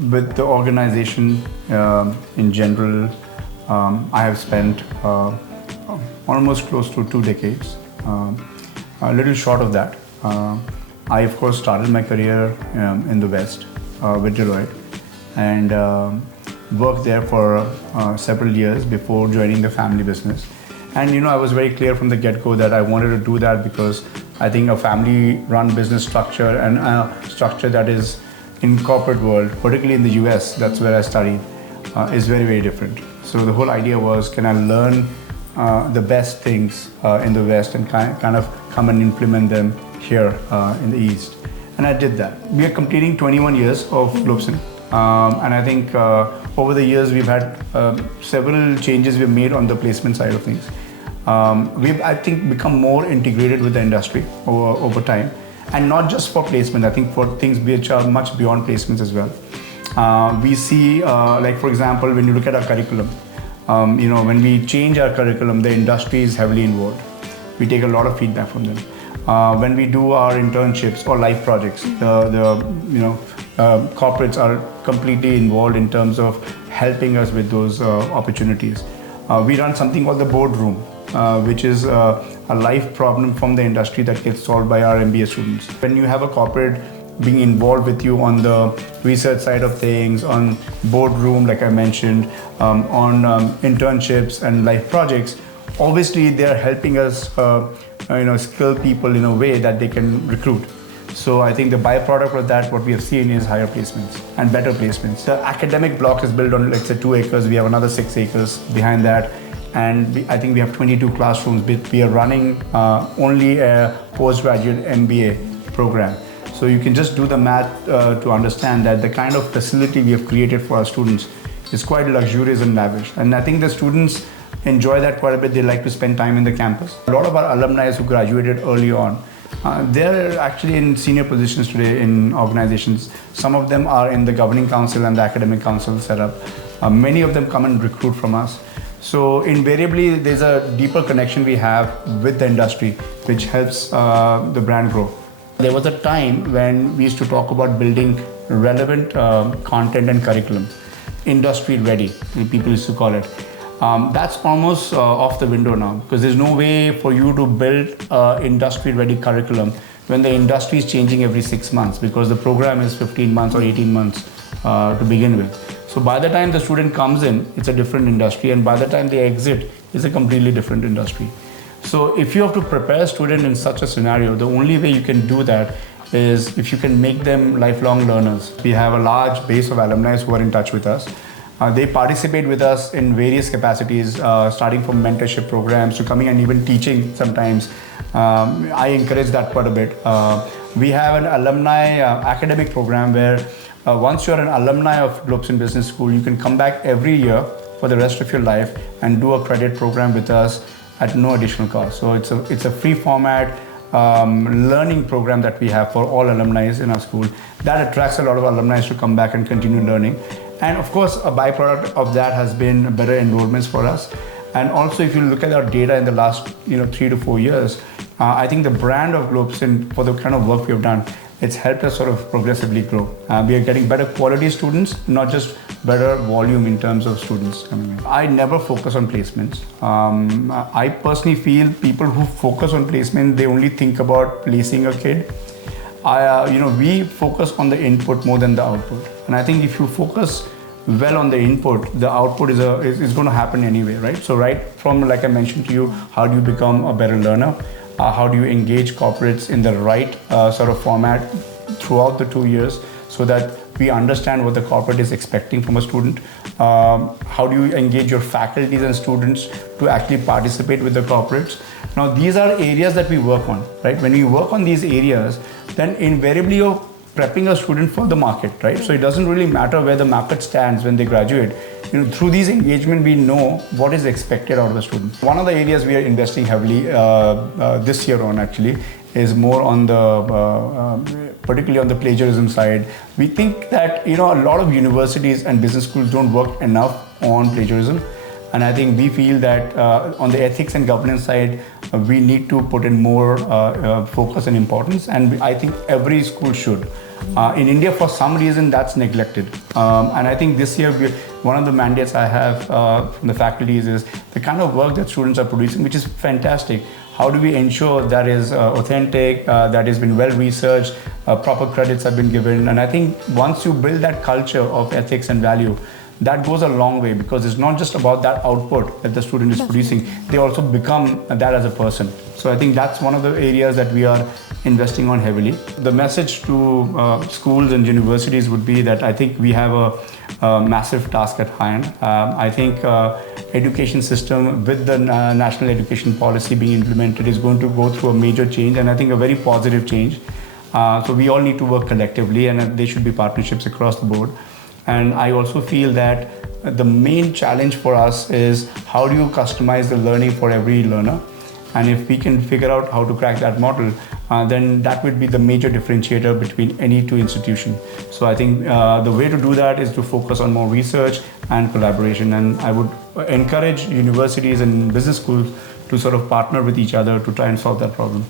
With the organization in general, I have spent almost close to 2 decades, a little short of that. I of course started my career in the West with Deloitte and worked there for several years before joining the family business. And I was very clear from the get-go that I wanted to do that because I think a family-run business structure and a structure that is in corporate world, particularly in the US, that's where I studied, is very, very different. So the whole idea was, can I learn the best things in the West and kind of come and implement them here in the East? And I did that. We are completing 21 years of Globsyn. And I think over the years, we've had several changes we've made on the placement side of things. We've, I think, become more integrated with the industry over time. And not just for placement, I think for things which are much beyond placements as well. We see, like for example, when you look at our curriculum, when we change our curriculum, the industry is heavily involved. We take a lot of feedback from them. When we do our internships or life projects, corporates are completely involved in terms of helping us with those opportunities. We run something called the boardroom, which is a life problem from the industry that gets solved by our MBA students. When you have a corporate being involved with you on the research side of things, on boardroom, like I mentioned, on internships and life projects, obviously they're helping us, skill people in a way that they can recruit. So I think the byproduct of that, what we have seen is higher placements and better placements. The academic block is built on, let's say, 2 acres. We have another 6 acres behind that. And I think we have 22 classrooms. We are running only a postgraduate MBA program. So you can just do the math to understand that the kind of facility we have created for our students is quite luxurious and lavish. And I think the students enjoy that quite a bit. They like to spend time in the campus. A lot of our alumni who graduated early on, they're actually in senior positions today in organizations. Some of them are in the governing council and the academic council setup. Many of them come and recruit from us. So invariably, there's a deeper connection we have with the industry, which helps the brand grow. There was a time when we used to talk about building relevant content and curriculum, industry ready, people used to call it. That's almost off the window now, because there's no way for you to build industry ready curriculum when the industry is changing every 6 months, because the program is 15 months or 18 months to begin with. So by the time the student comes in, it's a different industry, and by the time they exit, it's a completely different industry. So if you have to prepare a student in such a scenario, the only way you can do that is if you can make them lifelong learners. We have a large base of alumni who are in touch with us. They participate with us in various capacities, starting from mentorship programs to coming and even teaching sometimes. I encourage that quite a bit. We have an alumni academic program where once you're an alumni of Globsyn Business School, you can come back every year for the rest of your life and do a credit program with us at no additional cost. So it's a free format learning program that we have for all alumni in our school. That attracts a lot of alumni to come back and continue learning. And of course, a byproduct of that has been better enrollments for us. And also, if you look at our data in the last 3 to 4 years, I think the brand of Globsyn, for the kind of work we have done, it's helped us sort of progressively grow. We are getting better quality students, not just better volume in terms of students coming in. I never focus on placements. I personally feel people who focus on placement, they only think about placing a kid. We focus on the input more than the output. And I think if you focus well on the input, the output is going to happen anyway, right? So right from, like I mentioned to you, how do you become a better learner? How do you engage corporates in the right sort of format throughout the 2 years so that we understand what the corporate is expecting from a student? How do you engage your faculties and students to actually participate with the corporates? Now, these are areas that we work on, right? When we work on these areas, then invariably you're prepping a student for the market, right? So it doesn't really matter where the market stands when they graduate. Through these engagement, we know what is expected out of a student. One of the areas we are investing heavily this year on actually is more on the, particularly on the plagiarism side. We think that, a lot of universities and business schools don't work enough on plagiarism. And I think we feel that on the ethics and governance side, we need to put in more focus and importance. And I think every school should. In India, for some reason, that's neglected. And I think this year, one of the mandates I have from the faculties is the kind of work that students are producing, which is fantastic. How do we ensure that is authentic, that has been well researched, proper credits have been given? And I think once you build that culture of ethics and value, that goes a long way, because it's not just about that output that the student is producing, they also become that as a person. So I think that's one of the areas that we are investing on heavily. The message to schools and universities would be that I think we have a massive task at hand. I think education system with the national education policy being implemented is going to go through a major change, and I think a very positive change. So we all need to work collectively, and there should be partnerships across the board. And I also feel that the main challenge for us is how do you customize the learning for every learner? And if we can figure out how to crack that model, then that would be the major differentiator between any two institutions. So I think the way to do that is to focus on more research and collaboration. And I would encourage universities and business schools to sort of partner with each other to try and solve that problem.